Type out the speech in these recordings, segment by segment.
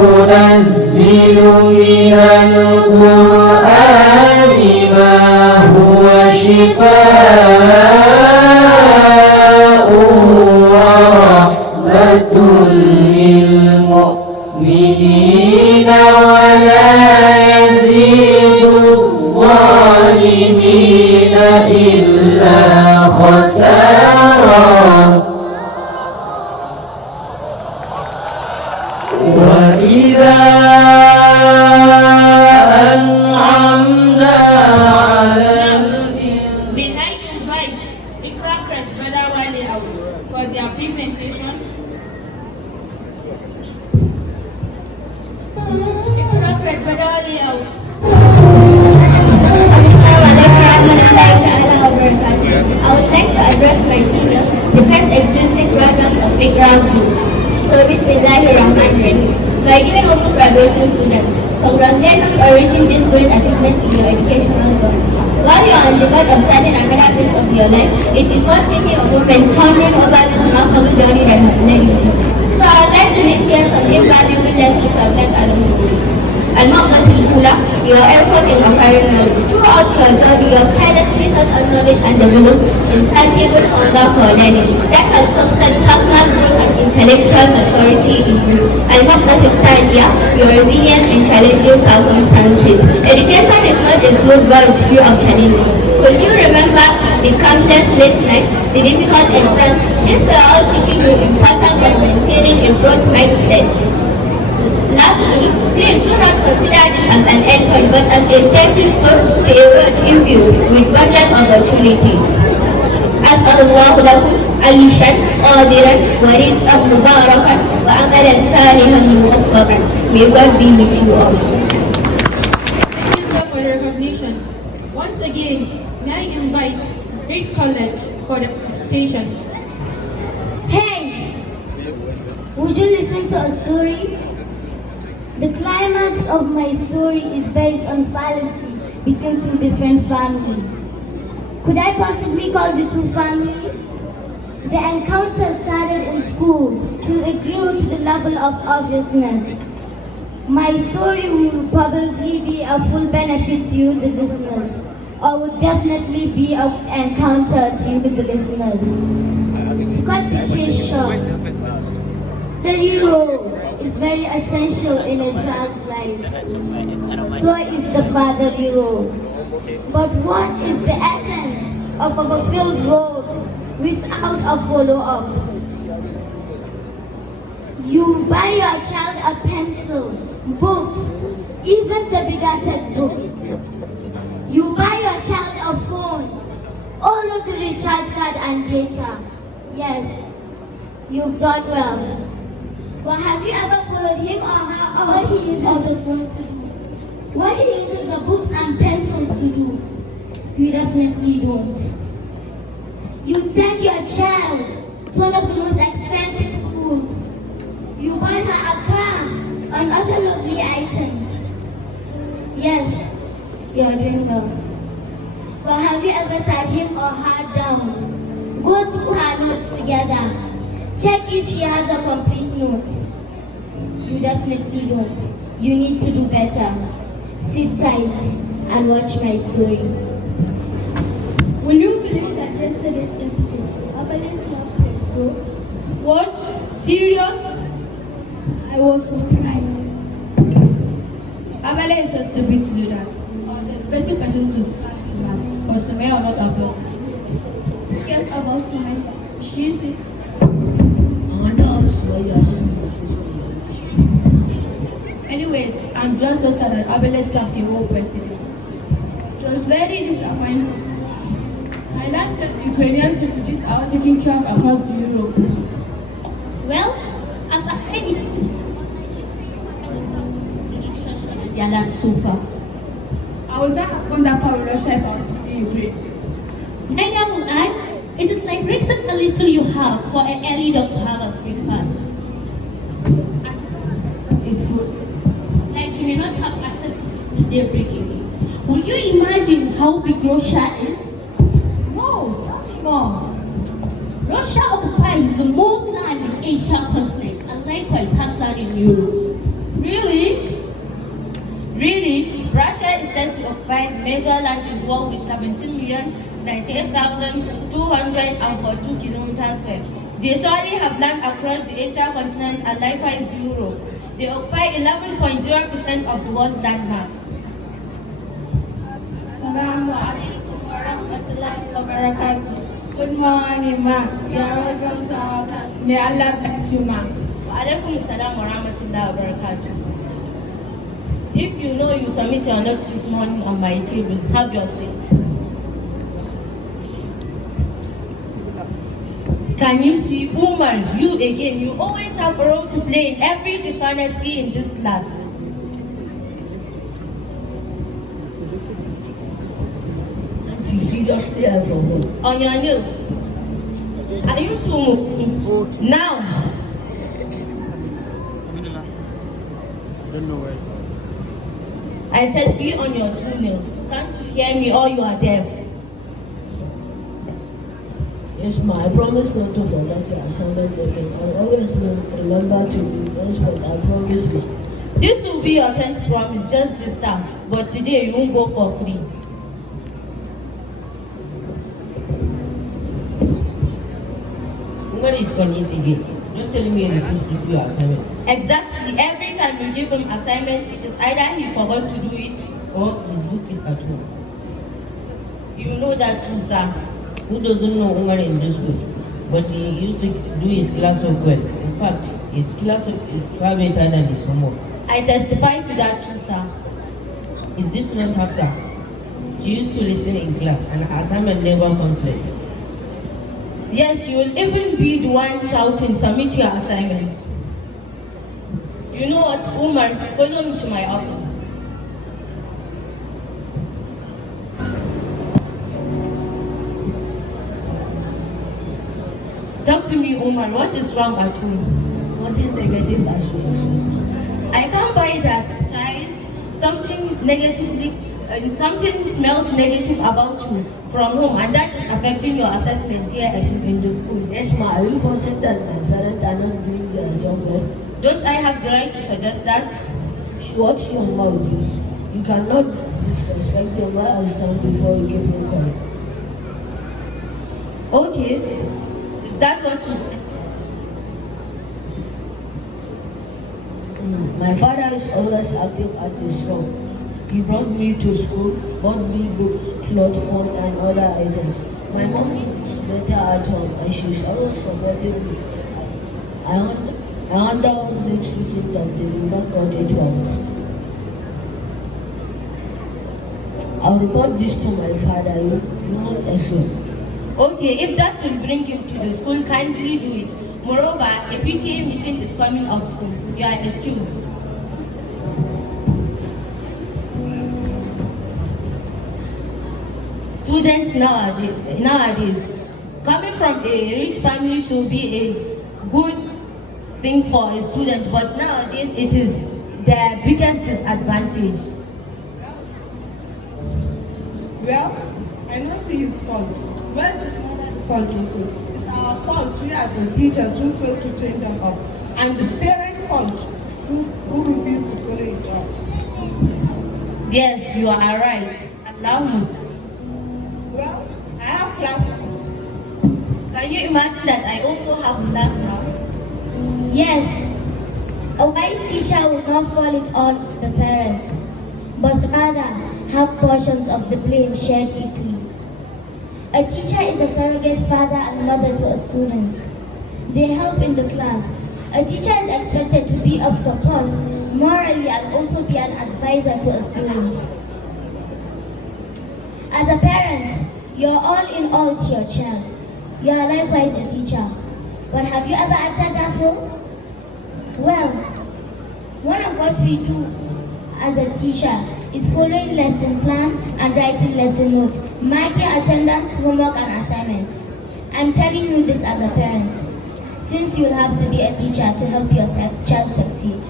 وننزل من القرآن ما هو شفاء ورحمة للمؤمنين ولا يزيد الظالمين إلا خسارا. وإذا أنعمنا على May I invite Iqra'a out for their presentation? Iqra'a out. I would like to address my seniors, the first exclusive graduates of Iqra'a Group. So, Bismillahirrahmanirrahim. By giving up to graduating students, congratulations on reaching this great achievement in your educational journey. While you are on the verge of starting another phase of your life, it is worth taking a moment pondering over this remarkable journey that has led you. So, I would like to list here some invaluable lessons you have learned along the way. Your effort in acquiring knowledge. Throughout your journey, you have tirelessly sought out knowledge and developed insatiable hunger for learning. That has fostered personal growth and intellectual maturity in you. Your resilience in challenging circumstances. Education is not a smooth ride free of challenges. Could you remember the countless late nights, the difficult exams? These were all teaching you the importance of maintaining a growth mindset. Lastly, please do not consider this as an endpoint, but as a stepping stone to a road filled with boundless opportunities. As'alullahu lakum alishan qadiran wa rizqan mubarakan wa amalan salihan muwaffaqan. May God be with you all. Thank you, sir, for the recognition. Once again, may I invite Reed College for the presentation. Hey! Would you listen to a story? The climax of my story is based on fallacy between two different families. Could I possibly call the two families? The encounter started in school till it grew to the level of obviousness. My story will probably be a full benefit to you, the listeners, or would definitely be an encounter to you, the listeners. To cut the chase short, the hero is very essential in a child's life. So is the fatherly role. But what is the essence of a fulfilled role without a follow-up? You buy your child a pencil, books, even the bigger textbooks. You buy your child a phone, all of the recharge card and data. Yes, you've done well. But have you ever followed him or her on what he uses the phone to do? What he uses the books and pencils to do? You definitely don't. You send your child to one of the most expensive schools. You buy her a car and other lovely items. Yes, you are doing well. But have you ever sat him or her down? Go through her notes together. Check if she has a complete note. You definitely don't. You need to do better. Sit tight and watch my story. Will you believe that yesterday's episode, Abale's love praise broke? What? Serious? I was surprised. Abale is so stupid to do that. I was expecting persons to slap him back, but Sumaya will not applaud. Who cares about Sumaya? Is she sick? Anyways, I'm just so sad that Abele slapped the whole president. It was very disappointing. I learned that the Ukrainian refugees are taking care of across the Europe. Well, as I edit their land so far. I would not have gone that far with Russia if I was still in Ukraine. Neither would I. It is like wasting the little you have for an early dog to have as breakfast. It's food. Like you may not have access to daybreak again. Would you imagine how big Russia is? No, tell me more. Russia occupies the most land in Asia continent and likewise has land in Europe. Really? Really, Russia is said to occupy the major land in the world with 17,098,242 kilometers square. They surely have land across the Asia continent and likewise Europe. They occupy 11.0% of the world landmass. Assalamu alaikum wa rahmatullahi wa barakatuh. Good morning, ma. You are welcome to our class. May Allah bless you, ma. Wa alaikum assalam wa rahmatullahi wa barakatuh. If you know you submit your note this morning on my table, have your seat. Can you see, Umar, you again, you always have a role to play in every dishonesty in this class. Seriously, I'm from home. On your news. Are you two now? I said be on your two nails. Can't you hear me or you are deaf? Yes, ma, I promise not to forget your assignment again. I'll always remember to do this what I promise, ma. This will be your 10th promise just this time, but today you won't go for free. Umar is on it again. Don't tell me he refused to do your assignment. Exactly. Every time you give him assignment, it is either he forgot to do it Or his book is at home. You know that too, sir. Who doesn't know Umar in this school? But he used to do his classwork well. In fact, his classwork is far better than his homework. I testify to that too, sir. Is this not Hafsa? She used to listen in class and her assignment never comes late. Yes, you will even be the one shouting, submit your assignment. You know what, Umar, follow me to my office. Talk to me, Umar, what is wrong at home? Nothing negative as usual. I can't buy that, child. Something something smells negative about you from home, and that is affecting your assessment here in the school. Yes, ma, are you concerned that my parents are not doing their job well? Don't I have the right to suggest that? What's your mouth? You cannot disrespect them while I stand before you keep me quiet. Okay, is that what you say? My father is always active at his shop. He brought me to school, bought me books, clothes, phone, and other items. My mom is better at home, and she's always supporting me. I wonder what makes you think that they will not got it wrong. I'll report this to my father. You won't assume. Okay, if that will bring him to the school, kindly do it. Moreover, a PTA meeting is coming up school. You are excused. Students nowadays, coming from a rich family should be a good thing for a student, but nowadays it is their biggest disadvantage. Well, I don't see his fault. Well, it is not our fault also. It's our fault, we as the teachers who fail to train them up, and the parent fault who refuse to follow it up. Yes, you are right. Allah must. Well, I have class now. Can you imagine that I also have class now? Yes, a wise teacher will not fall it all on the parents, but rather have portions of the blame shared equally. A teacher is a surrogate father and mother to a student. They help in the class. A teacher is expected to be of support morally and also be an advisor to a student. As a parent, you're all in all to your child. You are likewise a teacher. But have you ever acted that role? Well, one of what we do as a teacher is following lesson plan and writing lesson notes, marking attendance, homework and assignments. I'm telling you this as a parent, since you'll have to be a teacher to help your child succeed.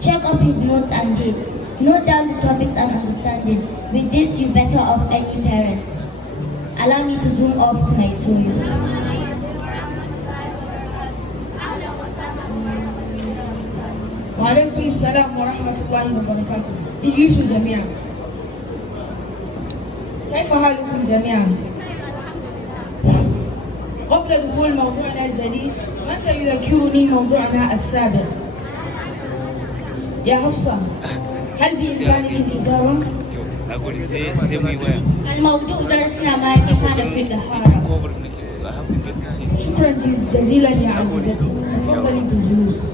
Check up his notes and dates. Note down the topics and understanding. With this, you better off any parent. Allow me to zoom off to my story. السلام ورحمة الله وبركاته. اجلسوا جميعا. كيف حالكم جميعا؟ قبل دخول موضوعنا الجديد، من سيذكرني موضوعنا السابق؟ يا حفصة، هل بإمكانك الإجابة؟ الموضوع درسنا ما كان في الطهارة. شكرا جزيلا يا عزيزتي، تفضلي بالجلوس.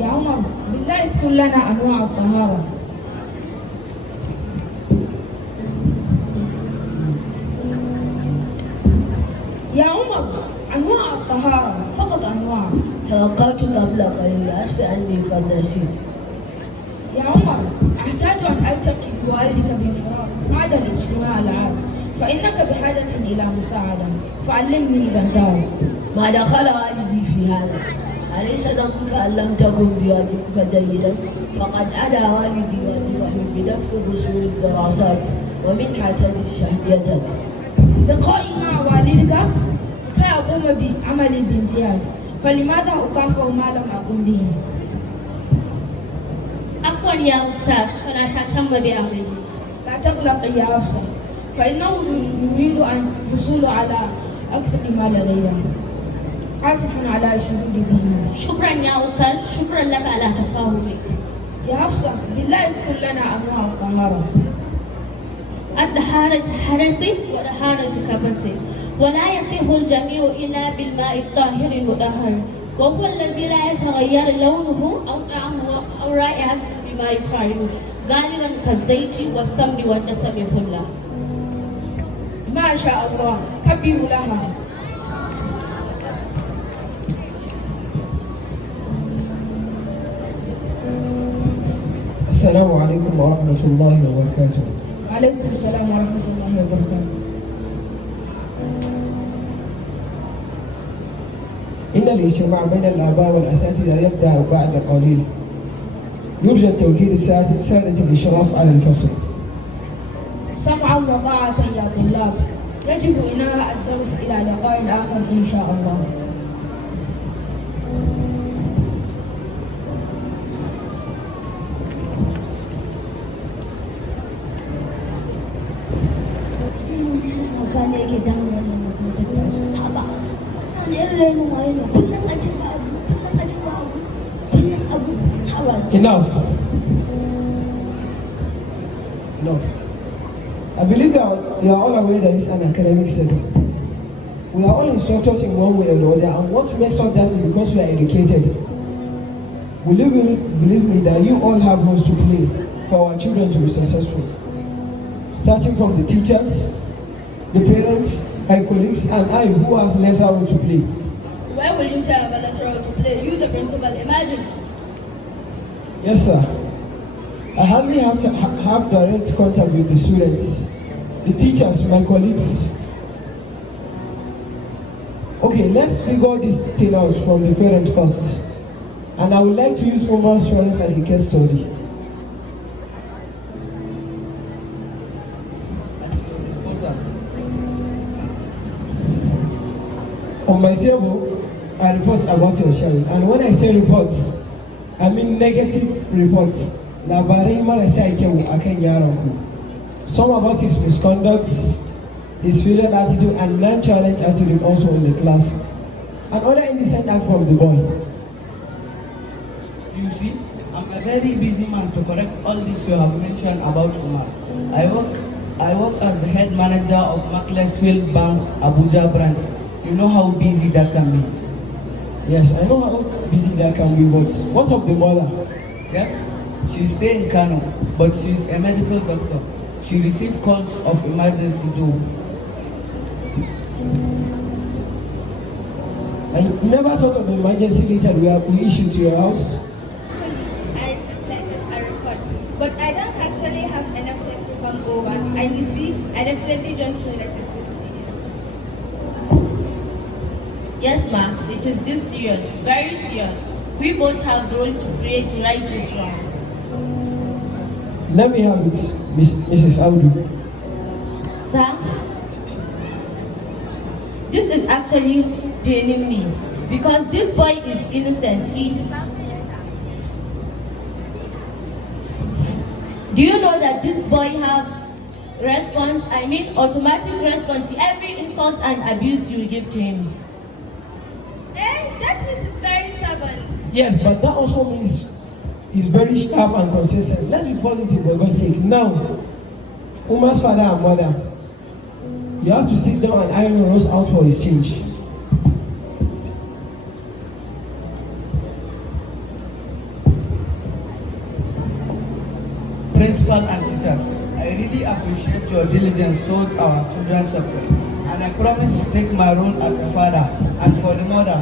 يا عمر، بالله اذكر لنا أنواع الطهارة. يا عمر، أنواع الطهارة، فقط أنواع. توقعت قبل قليل، أسف أني قد نسيت. يا عمر، أحتاج أن ألتقي بوالدك بانفراد بعد الاجتماع العام، فإنك بحاجة إلى مساعدة، فعلمني إذا دار. ما دخل والدي في هذا؟ أليس ذنبك أن لم تكن بواجبك جيدا؟ فقد أدى والدي واجبه بدفع رسوم الدراسات ومنها تجد شهادتك. لقائي مع والدك كي أقوم بعملي بامتياز، فلماذا أكافئ ما لم أقم به؟ عفوا يا أستاذ، فلا تهتم بأمري. لا تقلقي يا حفصة، فإنه يريد أن يحصل على أكثر ما لديه. آسف على شدود به. شكرا يا أستاذ، شكرا لك على تفاهمك. يا حفصة، بالله اذكر لنا أنواع الطهارة. الطهارة حرس وطهارة كبس، ولا يصح الجميع إلا بالماء الطاهر المطهر، وهو الذي لا يتغير لونه أو طعمه أو رائحته بما يفعله، غالبا كالزيت والسمن والدسم كله. ما شاء الله، كبروا لها. السلام عليكم ورحمة الله وبركاته. وعليكم السلام ورحمة الله وبركاته. إن الاجتماع بين الآباء والأساتذة يبدأ بعد قليل. يرجى توكيد سادة الإشراف على الفصل. سمعا وطاعة يا طلاب، يجب إنهاء الدرس إلى لقاء آخر إن شاء الله. Mutane yake dawo wannan makarantar su haba wannan irin rainin waye ne kullum a cikin abu kullum a cikin abu kullum abu haba. Enough. Enough. I believe that you are all aware that this is an academic setting. We are all instructors in one way or the other, and what makes us that is because we are educated. Will you believe me that you all have roles to play for our children to be successful? Starting from the teachers, the parents, my colleagues, and I, who has lesser role to play. Why will you say I have a lesser role to play? You, the principal, imagine. Yes, sir. I hardly have to have direct contact with the students, the teachers, my colleagues. Okay, let's figure this thing out from the parent first. And I would like to use Omar's parents as a case study. On my table are reports about your child. And when I say reports, I mean negative reports. Labarai marasa kyau akan yaronku. Some about his misconduct, his failure attitude, and non-challenge attitude also in the class. And other indecent act from the boy. You see, I'm a very busy man to correct all this you have mentioned about Umar. I work as the head manager of Macclesfield Bank Abuja branch. You know how busy that can be. Yes, I know how busy that can be, but what of the mother? Yes, she stays in Kano, but she's a medical doctor. She received calls of emergency too. And you never thought of the emergency letter we issued to your house? I received letters and reports, but I don't actually have enough time to come over. And you see, I definitely don't know that it's this serious. Yes, ma'am, it is this serious, very serious. We both have role to play to right this wrong. Let me have it, Mrs. Audu. Sir, this is actually paining me because this boy is innocent. He deserves Do you know that this boy have automatic response to every insult and abuse you give to him? That means he's very stubborn. Yes, but that also means he's very sharp and consistent. Let's be positive for God's sake. Now, Uma's father and mother, you have to sit down and iron your nose out for his change. Principal and teachers, I really appreciate your diligence towards our children's success, and I promise to take my role as a father and for the mother.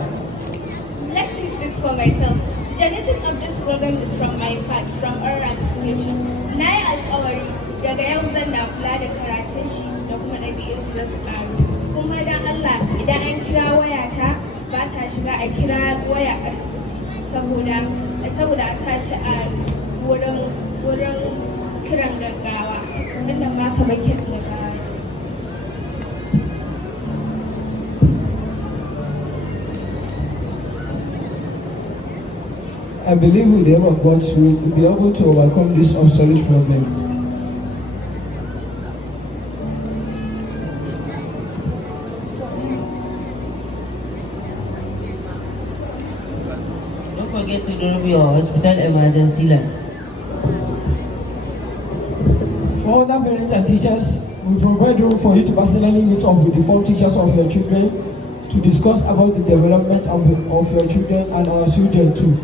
Let me speak for myself. The genesis of this program is from my part, from our ramification. Na yi alkawari daga yau zan na kula da karatun shi da kuma ɗabi'unsu da su ƙaru. Kuma dan Allah idan an kira wayata ba ta shiga a kira waya asibiti saboda a sa shi a wurin kiran gaggawa. Wannan ma kamar kiran gaggawa. I believe with the help of God we will be able to overcome this obsolete problem. Don't forget to drop your hospital emergency line. For other parents and teachers, we provide room for you to personally meet up with the form teachers of your children to discuss about the development of your children and our children too.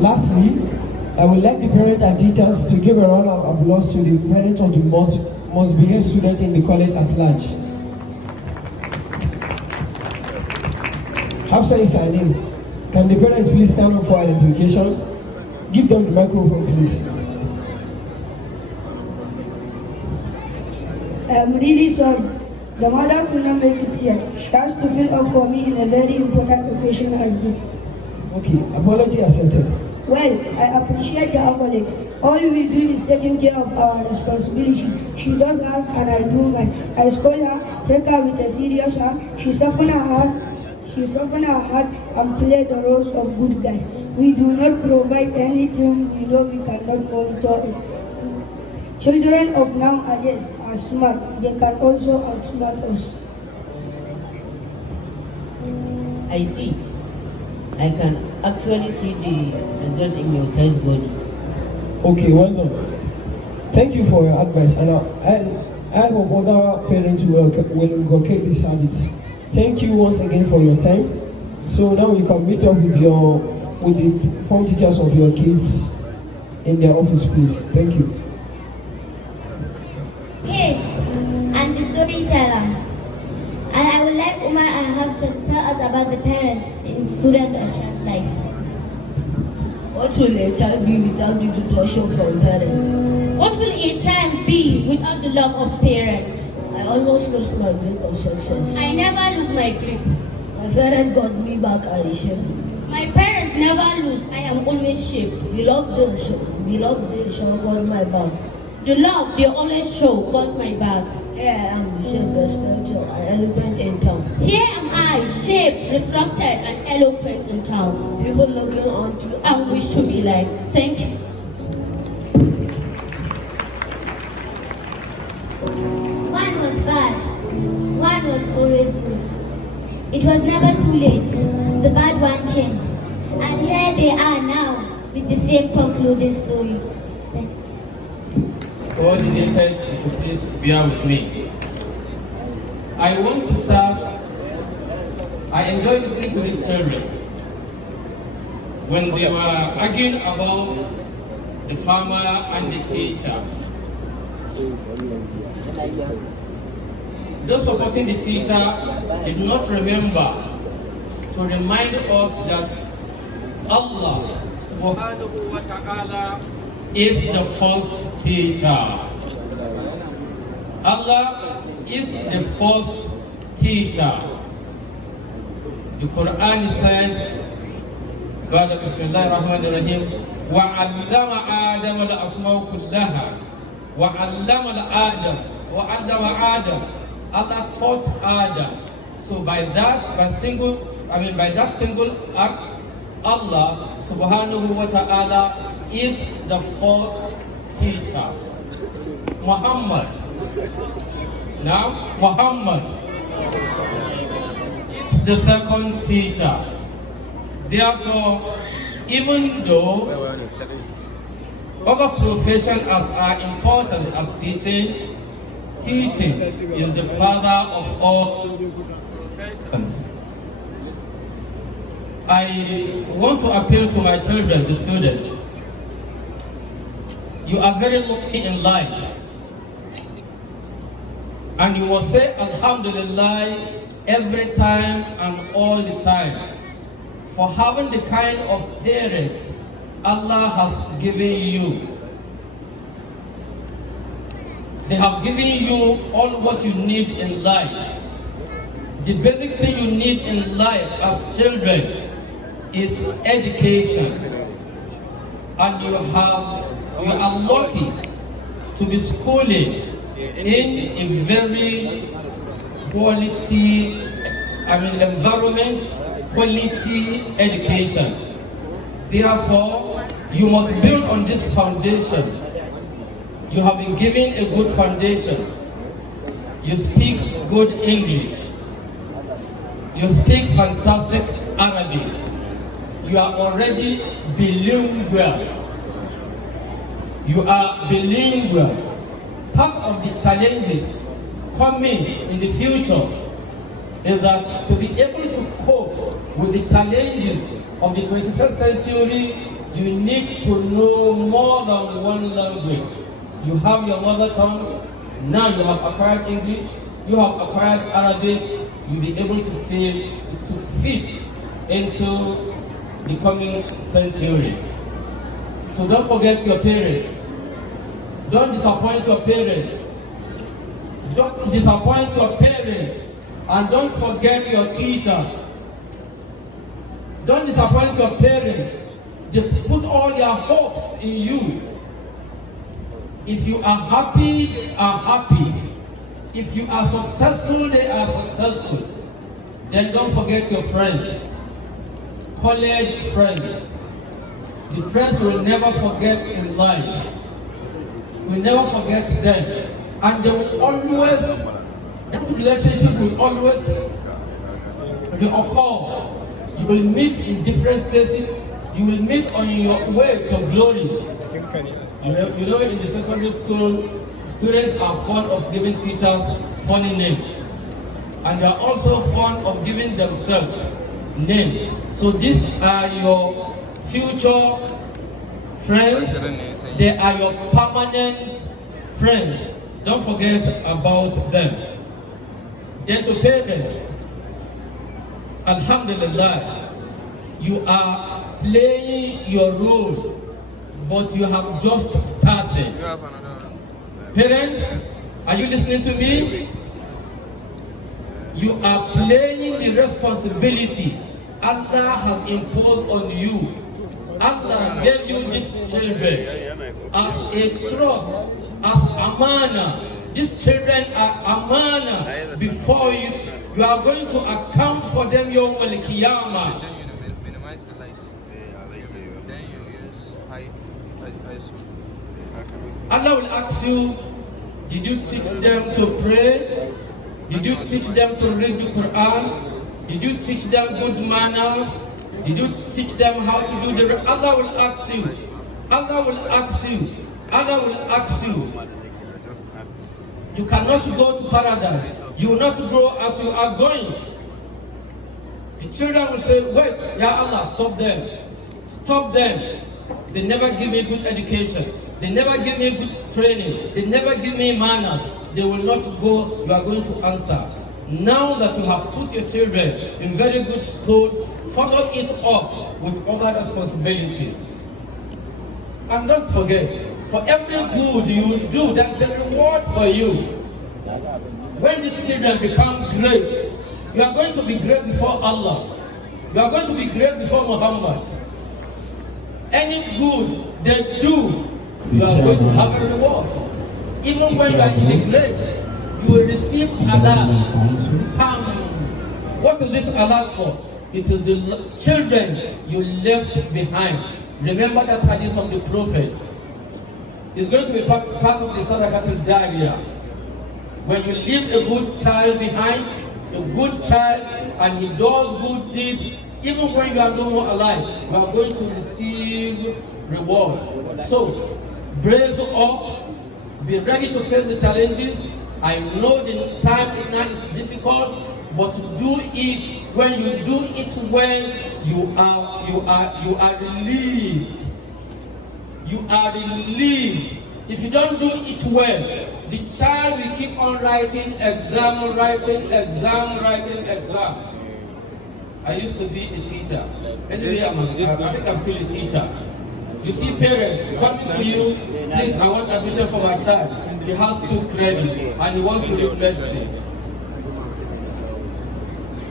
Lastly, I would like the parents and teachers to give a round of applause to the parents of the most behaved students in the college at large. Hafsa is her name. Can the parents please stand up for identification? Give them the microphone, please. I'm really sorry. The mother could not make it here. She has to fill up for me in a very important occasion as this. Okay, apology accepted. Well, I appreciate the accolades. All we do is taking care of our responsibility. She does hers and I do mine. I scold her, take her with a serious heart. She soften her heart and play the roles of good guys. We do not provide anything we know we cannot monitor it. Children of nowadays are smart. They can also outsmart us. I see. I can actually see the result in your child's body. Okay, well done. Thank you for your advice, and I hope other parents will inculcate these habits. Thank you once again for your time. So now you can meet up with the form teachers of your kids in their office, please. Thank you. Hey, I'm the storyteller. And I would like Umar and Hafsa to tell us about the parents in student or child life. What will a child be without the tuition from parents? What will a child be without the love of parents? I almost lost my grip of success. I never lose my grip. My parents got me back at the shape. My parents never lose. I am always shaped. The love they show got my back. The love they always show got my back. Here I am, the shape, the structure, an elephant in town. Here am I, shaped, restructured, and eloquent in town. People looking on to and wish to be like. Thank you. One was bad, one was always good. It was never too late. The bad one changed. And here they are now with the same concluding story. Coordinated, you should please bear with me. I want to start. I enjoy listening to these children when they were arguing about the farmer and the teacher. Those supporting the teacher did not remember to remind us that Allah subhanahu wa ta'ala is the first teacher. Allah is the first teacher. The Quran said, بسم الله الرحمن الرحيم وعلم آدم الأسماء كلها وعلم آدم وَعَلَّمَ Adam. Allah taught Adam. So by that single act, Allah subhanahu wa ta'ala is the first teacher. Muhammad. Now, Muhammad is the second teacher. Therefore, even though other professions are important as teaching, teaching is the father of all professions. I want to appeal to my children, the students. You are very lucky in life. And you will say Alhamdulillah every time and all the time for having the kind of parents Allah has given you. They have given you all what you need in life. The basic thing you need in life as children is education. And you are lucky to be schooling in a very quality environment, quality education. Therefore, you must build on this foundation. You have been given a good foundation. You speak good English. You speak fantastic Arabic. You are already bilingual. You are bilingual. Part of the challenges coming in the future is that to be able to cope with the challenges of the 21st century, you need to know more than one language. You have your mother tongue, now you have acquired English, you have acquired Arabic, you'll be able to fit into the coming century. So don't forget your parents. Don't disappoint your parents. Don't disappoint your parents. And don't forget your teachers. Don't disappoint your parents. They put all their hopes in you. If you are happy, they are happy. If you are successful, they are successful. Then don't forget your friends. College friends. The friends will never forget in life. We never forget them. And they will always, that relationship will always occur. You will meet in different places. You will meet on your way to glory. You know, in the secondary school, students are fond of giving teachers funny names. And they are also fond of giving themselves names. So these are your future friends. They are your permanent friends. Don't forget about them. Then to parents, Alhamdulillah, you are playing your role, but you have just started. Parents, are you listening to me? You are playing the responsibility Allah has imposed on you. Allah gave you these children as a trust, as amana. These children are amana before you. You are going to account for them yawm al-qiyamah. Allah will ask you, did you teach them to pray? Did you teach them to read the Quran? Did you teach them good manners? Did you teach them how to do the... Allah will ask you. Allah will ask you. Allah will ask you. You cannot go to paradise. You will not go as you are going. The children will say, wait, Ya Allah, stop them. Stop them. They never give me good education. They never give me good training. They never give me manners. They will not go. You are going to answer. Now that you have put your children in very good school, follow it up with other responsibilities. And don't forget, for every good you do, there is a reward for you. When these children become great, you are going to be great before Allah. You are going to be great before Muhammad. Any good they do, you are going to have a reward. Even when you are in the grave, you will receive alert. What is this alert for? It is the children you left behind. Remember that hadith of the prophet. It's going to be part of the Sadaqatul Jariyah. When you leave a good child behind, a good child, and he does good deeds, even when you are no more alive, you are going to receive reward. So, brace up, be ready to face the challenges. I know the time now is difficult, but do it. When you do it well, you are relieved. You are relieved. If you don't do it well, the child will keep on writing exam. I used to be a teacher. Anyway, I think I'm still a teacher. You see parents coming to you, please, I want admission for my child. He has 2 credits and he wants to read medicine.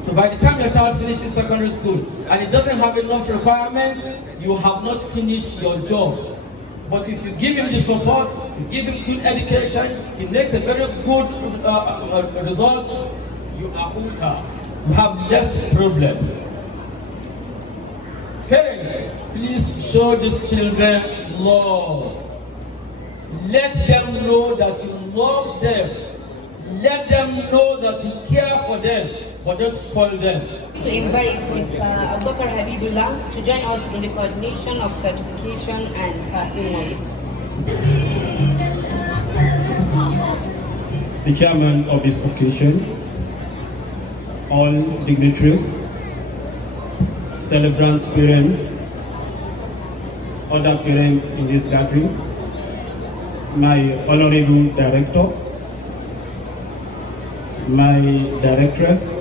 So by the time your child finishes secondary school and it doesn't have enough requirement, you have not finished your job. But if you give him the support, you give him good education, he makes a very good result, you are hulta. You have less problem. Parents, please show these children love. Let them know that you love them. Let them know that you care for them, but don't spoil them. To invite Mr. Abubakar Habibullah to join us in the coordination of certification and party months. The chairman of this occasion, all dignitaries, celebrants, parents, other parents in this gathering, my honorable director, my directress,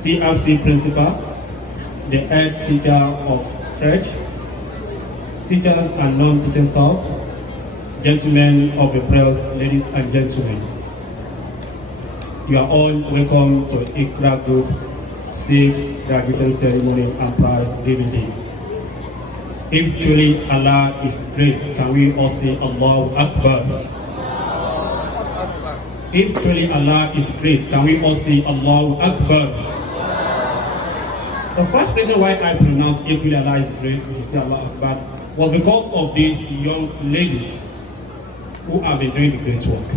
TRC principal, the head teacher of church, teachers and non-teaching staff, gentlemen of the press, ladies and gentlemen. You are all welcome to Iqra'a Group 6th graduation ceremony and prize giving day. If truly Allah is great, can we all say Allahu Akbar? If truly Allah is great, can we all say Allahu Akbar? The first reason why I pronounce if truly Allah is great, we should say Allahu Akbar, was because of these young ladies who have been doing the great work.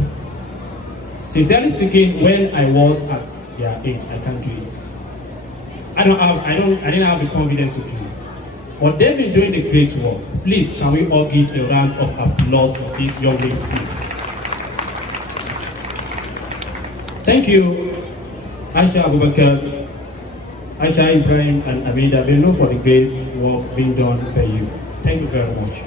Sincerely speaking, when I was at their age, I can't do it. I didn't have the confidence to do it. But they've been doing the great work. Please, can we all give a round of applause for these young ladies, please? Thank you, Aisha Abubakar, Aisha Ibrahim, and Amida Bello for the great work being done by you. Thank you very much.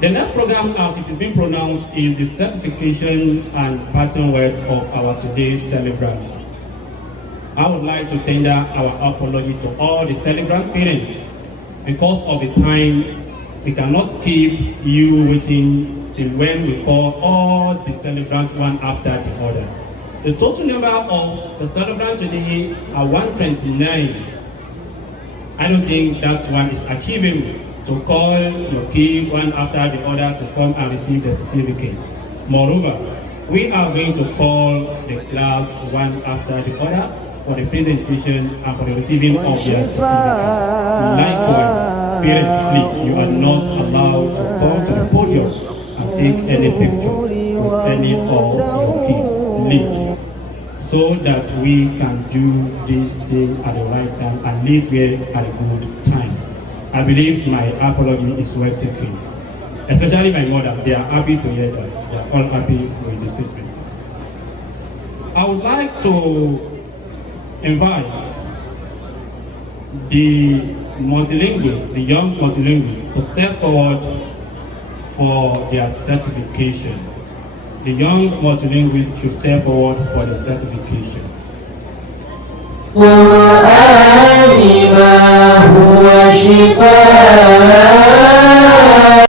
The next program, as it is being pronounced, is the certification and parting words of our today's celebrants. I would like to tender our apology to all the celebrant parents. Because of the time, we cannot keep you waiting till when we call all the celebrants one after the other. The total number of the celebrants today are 129. I don't think that one is achievable to call your kid one after the other to come and receive the certificates. Moreover, we are going to call the class one after the other for the presentation and for the receiving of their certificates. Likewise, parents, please, you are not allowed to come to the podium and take any picture with any of your kids, please, so that we can do this thing at the right time and leave here at a good time. I believe my apology is well taken. Especially my mother, they are happy to hear that. They are all happy with the statements. I would like to invite the multilingualists, the young multilingualists, to step forward for their certification. The young multilingualists should step forward for their certification.